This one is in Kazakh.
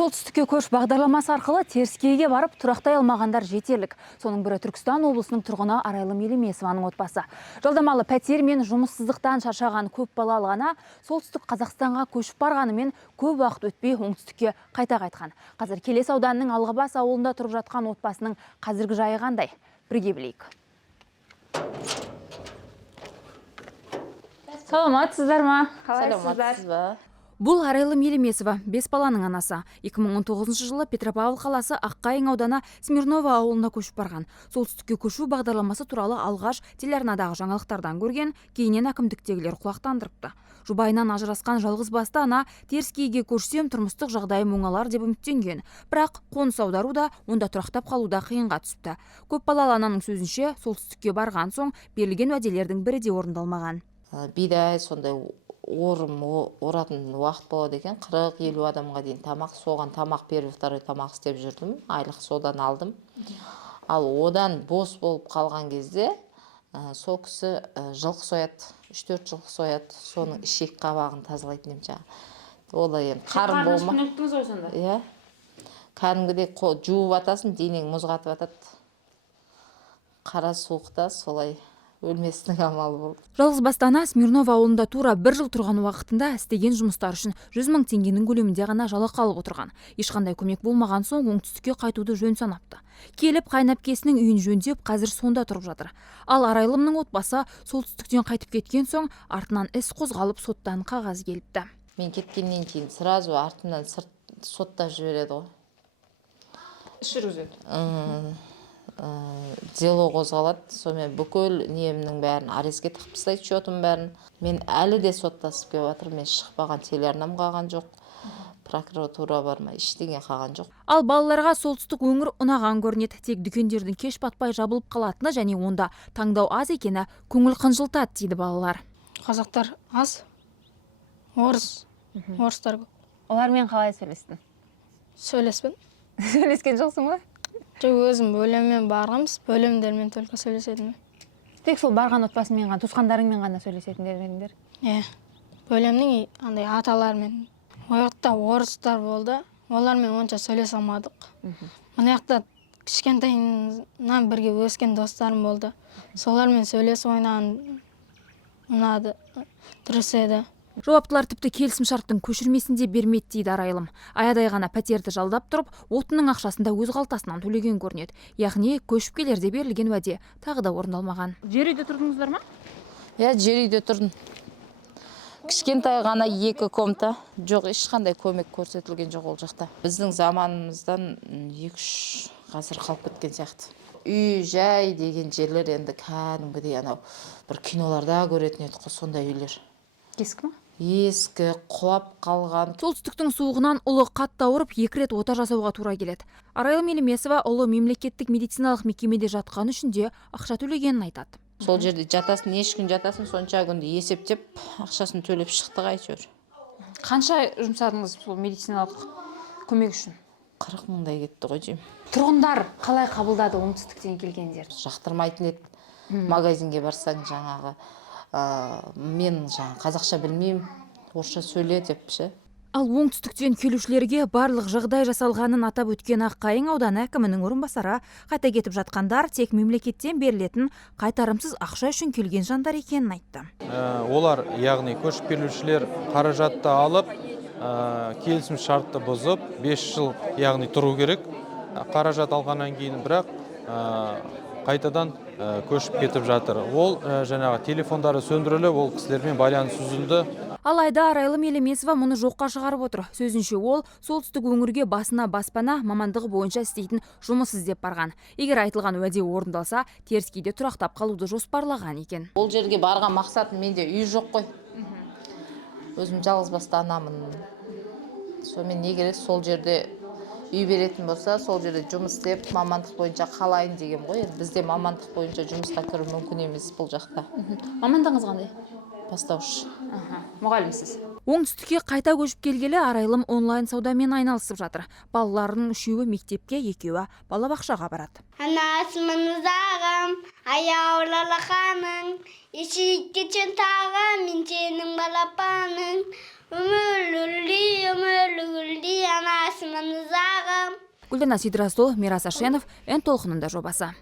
Солтүстікке көш бағдарламасы арқылы теріскейге барып тұрақтай алмағандар жетерлік. Соның бірі Түркістан облысының тұрғыны Арайлым Елемесованың отбасы. Жалдамалы пәтер мен жұмыссыздықтан шаршаған көп балалы ана солтүстік Қазақстанға көшіп барғанымен көп уақыт өтпей оңтүстікке қайта қайтқан. Қазір Келес ауданының Алғабас ауылында тұрып жатқан отбасының қазіргі жайы қандай? Бірге білейік. Саламатсыздар ма? Саламатсыз ба? Бұл Арайлым Елемесова, 5 баланың анасы. 2019 жылы Петропавл қаласы Аққайың ауданы Смирнова ауылына көшіп барған. Солтүстікке көшу бағдарламасы туралы алғаш телеарнадағы жаңалықтардан көрген, кейіннен әкімдіктегілер құлақтандырыпты. Жұбайынан ажырасқан жалғыз басты ана теріскейге көшсем тұрмыстық жағдайым оңалар деп үміттенген. Бірақ қоныс аудару да, онда тұрақтап қалуда қиынға түсіпті. Көп балалы ананың сөзінше, солтүстікке барған соң берілген уәделердің бірі де орындалмаған. Бидай сондай орым оратын уақыт болады екен, 40-50 адамға дейін тамақ, соған тамақ беріп, второй тамақ істеп жүрдім, айлық содан алдым. Ал одан бос болып қалған кезде сол кісі жылқы сояды, 3-4 жылқы сояды, соның ішек қабағын тазалайтын емча. Олай енді қарын болма. Иә. Кәдімгідей жуып атасын, денең мұз қатып атады. Қара суықта солай өлместің амалы болды. Жалғыз басты ана Смирнова ауылында тура 1 жыл тұрған уақытында істеген жұмыстар үшін 100 000 теңгенің көлемінде ғана жалақы алып отырған. Ешқандай көмек болмаған соң оңтүстікке қайтуды жөн санапты. Келіп қайнапкесінің үйін жөндеп, қазір сонда тұрып жатыр. Ал Арайлымның отбасы солтүстіктен қайтып кеткен соң артынан іс қозғалып соттан қағаз келіпті. Мен кеткеннен кейін сразу артынан сотта жібереді ғой. Іс жүргізеді. Дело қозғалады, сонымен бүкіл немнің бәрін арестке тығып тастайды, счетым бәрін. Мен әлі де соттасып келіп жатыр, мен шықпаған, телеарнам қалған жоқ, прокуратура бармай, ештеңе қалған жоқ. Ал балаларға солтүстік өңір ұнаған көрінеді, тек дүкендердің кеш батпай жабылып қалатыны және онда таңдау аз екені көңіл қынжылтады дейді балалар. Қазақтар аз, орыстар көп. Олармен қалай сөйлестің? Сөйлеспін. Сөйлескен жоқсың ба? Өзім бөліммен барғымыз, бөлімдермен только сөйлесетінмін. Тек сол барған отбасымен ғана, туысқандарыңмен ғана сөйлесетіндер едіңдер? Бөлімнің андай аталарымен. Ояқта орыстар болды, олармен онша сөйлесе алмадық. Мына жақта кішкентайынан бірге өскен достарым болды. Солармен сөйлесіп ойнаған ұнады, дұрыс еді. Жауаптылар тіпті келісім шарттың көшірмесінде бермеді дейді Арайлым. Аядай ғана пәтерді жалдап тұрып, отының ақшасында өз қалтасынан төлеген көрінеді. Яғни көшіп келерде берілген уәде тағы да орындалмаған. Жер үйде тұрдыңыздар ма? Иә, жер үйде тұрдым. Кішкентай ғана 2 комната, жоқ, ешқандай көмек көрсетілген жоқ ол жақта. Біздің заманымыздан 2-3 ғасыр қалып кеткен сияқты. Үй жай деген жерлер енді кәдімгідей анау бір киноларда көретін едік қой, сондай үйлер. Ескі ма? Ескі, құлап қалған. Солтүстіктің суығынан ұлы қатты ауырып 2 рет ота жасауға тура келеді. Арайлым Елемесова ұлы мемлекеттік медициналық мекемеде жатқан үшін де ақша төлегенін айтады. Сол жерде жатасын, ешкін жатасын, сонша күнді есептеп, ақшасын төлеп шықтық әйтеуір. Қанша жұмсадыңыз сол медициналық көмек үшін? 40 000-дай кетті ғой деймін. Тұрғындар қалай қабылдады оңтүстіктен келгендер? Жақтырмайтын еді. Магазинге барсаң жаңағы мен қазақша білмеймін, орысша сөйле деп ше. Ал оңтүстіктен келушілерге барлық жағдай жасалғанын атап өткен Аққайың ауданы әкімінің орынбасары қайта кетіп жатқандар тек мемлекеттен берілетін қайтарымсыз ақша үшін келген жандар екенін айтты. Олар, яғни көшіп келушілер қаражатты алып, келісім шартты бұзып, 5 жыл яғни тұру керек. Қаражат алғаннан кейін бірақ қайтадан көшіп кетіп жатыр. Ол жаңағы телефондары сөндіріліп, ол кісілермен байланыс үзілді. Алайда Арайлым Елемесова мұны жоққа шығарып отыр. Сөзінше ол солтүстік өңірге басына баспана мамандығы бойынша істейтін жұмыс іздеп барған. Егер айтылған уәде орындалса, теріскейде тұрақтап қалуды жоспарлаған екен. Ол жерге барған мақсатым, менде үй жоқ қой. Өзім жалғыз басты анамын. Сонымен не керек, сол жерде үй беретін болса, сол жерде жұмыс істеп, мамандық бойынша қалайын деген ғой. Бізде мамандық бойынша жұмысқа кіру мүмкін емес бұл жақта. Мамандығыңыз қандай? Бастауыш. Мұғалімсіз. Оңтүстікке қайта көшіп келгелі Арайлым онлайн саудамен айналысып жатыр. Балаларының 3-і мектепке, 2-і балабақшаға барады. Анасымын ұзағым, аяулалақаның, ешікке чен тағым, мен сенің балапаның. Өмірлі, анасымын басылманы зағым. Гүлдана Сидразол, Мирас Ашенов, Н толқынында жобасы.